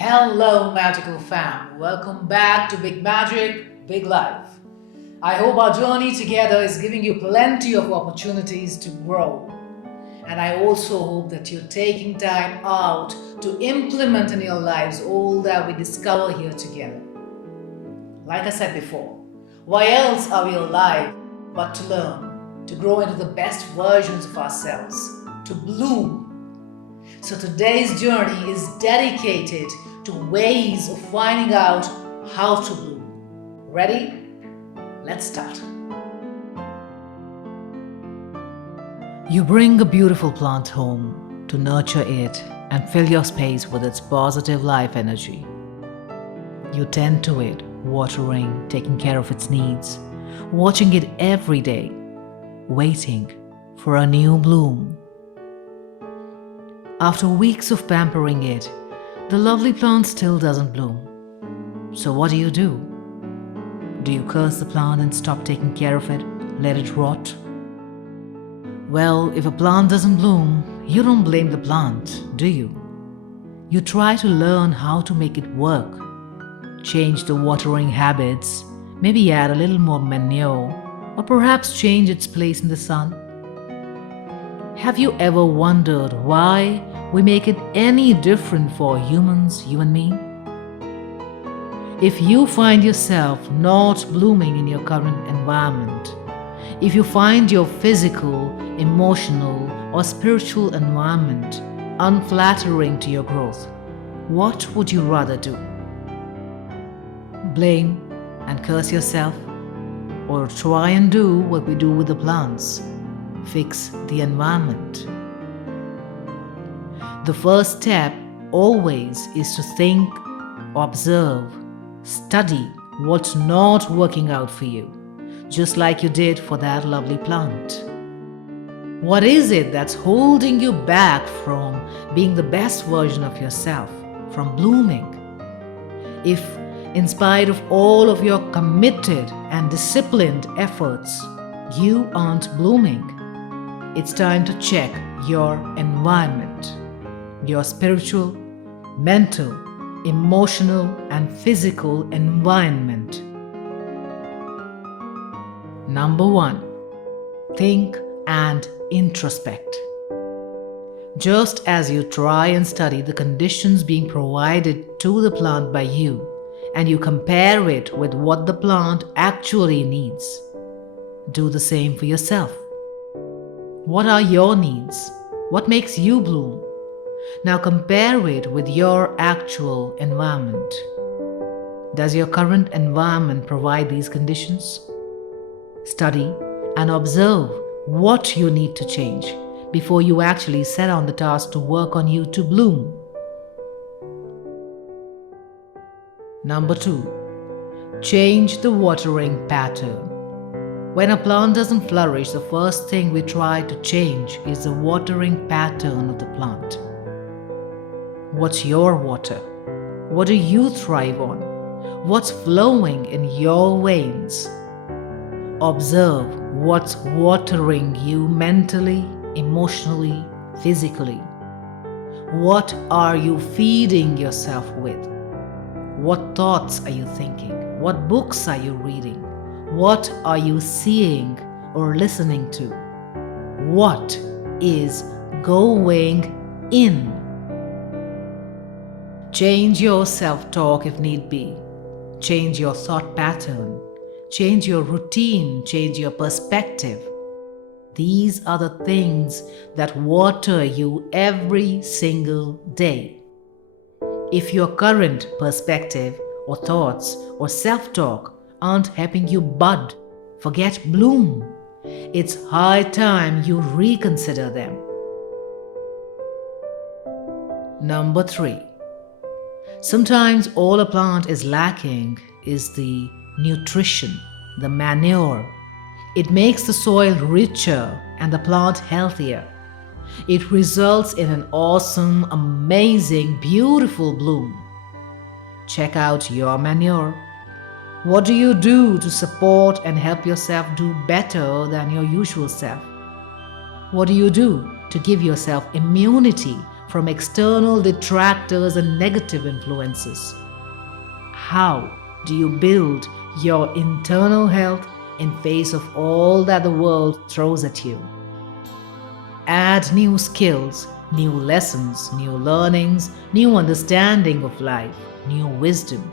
Hello, magical fam. Welcome back to Big Magic, Big Life. I hope our journey together is giving you plenty of opportunities to grow. And I also hope that you're taking time out to implement in your lives all that we discover here together. Like I said before, why else are we alive but to learn, to grow into the best versions of ourselves, to bloom. So today's journey is dedicated to ways of finding out how to bloom. Ready? Let's start. You bring a beautiful plant home to nurture it and fill your space with its positive life energy. You tend to it, watering, taking care of its needs, watching it every day, waiting for a new bloom. After weeks of pampering it, the lovely plant still doesn't bloom. So what do? Do you curse the plant and stop taking care of it, let it rot? Well, if a plant doesn't bloom, you don't blame the plant, do you? You try to learn how to make it work. Change the watering habits, maybe add a little more manure, or perhaps change its place in the sun. Have you ever wondered why we make it any different for humans, you and me? If you find yourself not blooming in your current environment, if you find your physical, emotional, or spiritual environment unflattering to your growth, what would you rather do? Blame and curse yourself, or try and do what we do with the plants? Fix the environment. The first step always is to think, observe, study what's not working out for you, just like you did for that lovely plant. What is it that's holding you back from being the best version of yourself, from blooming? If, in spite of all of your committed and disciplined efforts, you aren't blooming, it's time to check your environment, your spiritual, mental, emotional, and physical environment. Number 1. Think and introspect. Just as you try and study the conditions being provided to the plant by you, and you compare it with what the plant actually needs, do the same for yourself. What are your needs? What makes you bloom? Now compare it with your actual environment. Does your current environment provide these conditions? Study and observe what you need to change before you actually set on the task to work on you to bloom. Number 2. Change the watering pattern. When a plant doesn't flourish, the first thing we try to change is the watering pattern of the plant. What's your water? What do you thrive on? What's flowing in your veins? Observe what's watering you mentally, emotionally, physically. What are you feeding yourself with? What thoughts are you thinking? What books are you reading? What are you seeing or listening to? What is going in? Change your self-talk if need be. Change your thought pattern. Change your routine. Change your perspective. These are the things that water you every single day. If your current perspective or thoughts or self-talk aren't helping you bud, forget bloom, it's high time you reconsider them. Number 3. Sometimes all a plant is lacking is the nutrition, the manure. It makes the soil richer and the plant healthier. It results in an awesome, amazing, beautiful bloom. Check out your manure. What do you do to support and help yourself do better than your usual self? What do you do to give yourself immunity from external detractors and negative influences? How do you build your internal health in face of all that the world throws at you? Add new skills, new lessons, new learnings, new understanding of life, new wisdom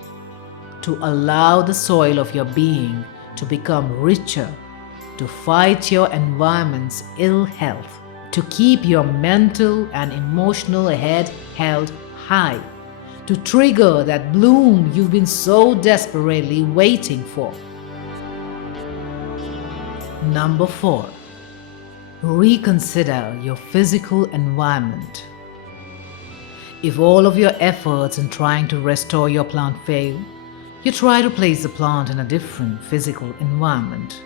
to allow the soil of your being to become richer, to fight your environment's ill health, to keep your mental and emotional head held high, to trigger that bloom you've been so desperately waiting for. Number 4. Reconsider your physical environment. If all of your efforts in trying to restore your plant fail, you try to place the plant in a different physical environment.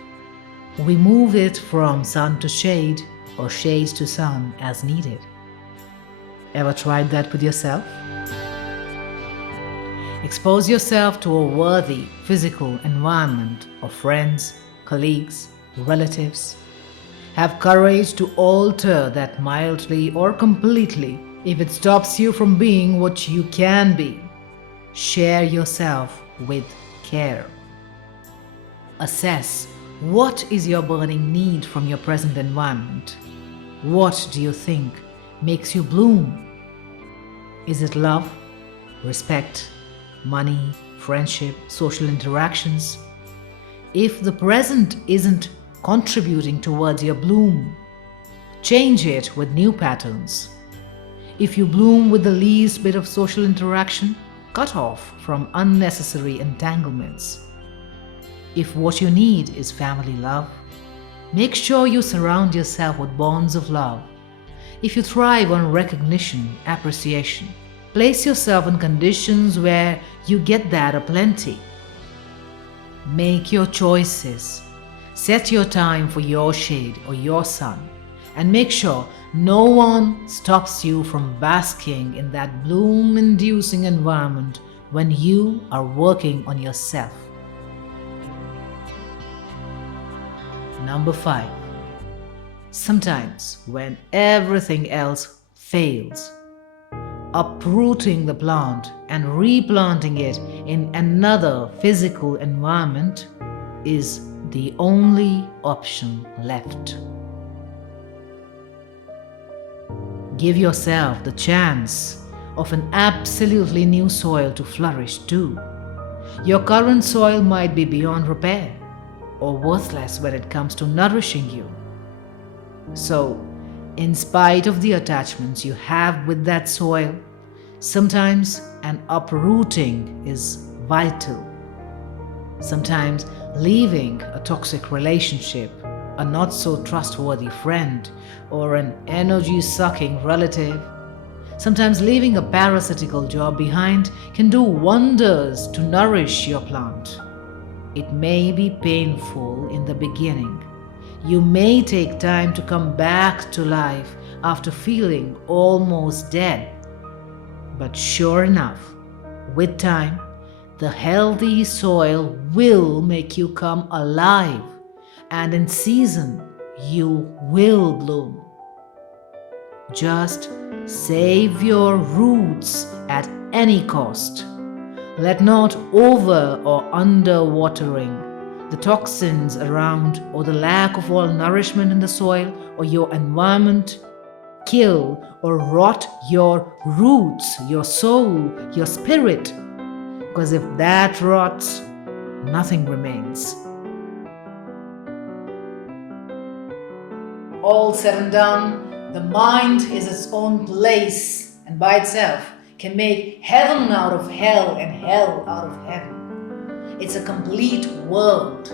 We move it from sun to shade or shade to sun as needed. Ever tried that with yourself? Expose yourself to a worthy physical environment of friends, colleagues, relatives. Have courage to alter that mildly or completely if it stops you from being what you can be. Share yourself with care. Assess what is your burning need from your present environment. What do you think makes you bloom? Is it love, respect, money, friendship, social interactions? If the present isn't contributing towards your bloom, change it with new patterns. If you bloom with the least bit of social interaction, cut off from unnecessary entanglements. If what you need is family love, make sure you surround yourself with bonds of love. If you thrive on recognition, appreciation, place yourself in conditions where you get that aplenty. Make your choices. Set your time for your shade or your sun, and make sure no one stops you from basking in that bloom-inducing environment when you are working on yourself. Number 5. Sometimes when everything else fails, uprooting the plant and replanting it in another physical environment is the only option left. Give yourself the chance of an absolutely new soil to flourish too. Your current soil might be beyond repair or worthless when it comes to nourishing you. So, in spite of the attachments you have with that soil, sometimes an uprooting is vital. Sometimes leaving a toxic relationship, a not so trustworthy friend, or an energy-sucking relative. Sometimes leaving a parasitical job behind can do wonders to nourish your plant. It may be painful in the beginning. You may take time to come back to life after feeling almost dead. But sure enough, with time, the healthy soil will make you come alive, and in season, you will bloom. Just save your roots at any cost. Let not over or under watering, the toxins around, or the lack of all nourishment in the soil or your environment kill or rot your roots, your soul, your spirit. Because if that rots, nothing remains. All said and done, the mind is its own place and by itself can make heaven out of hell and hell out of heaven. It's a complete world.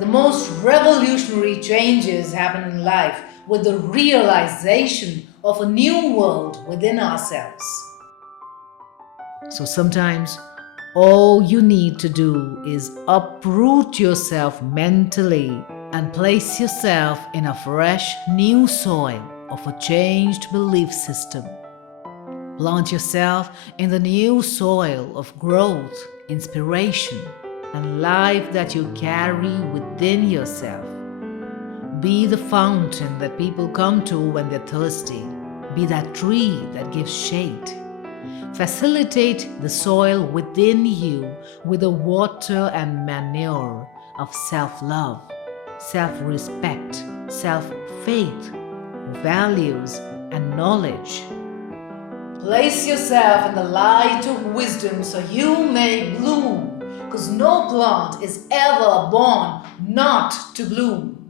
The most revolutionary changes happen in life with the realization of a new world within ourselves. So sometimes all you need to do is uproot yourself mentally and place yourself in a fresh new soil of a changed belief system. Plant yourself in the new soil of growth, inspiration, and life that you carry within yourself. Be the fountain that people come to when they're thirsty. Be that tree that gives shade. Facilitate the soil within you with the water and manure of self love, self respect, self faith, values, and knowledge. Place yourself in the light of wisdom so you may bloom, because no plant is ever born not to bloom.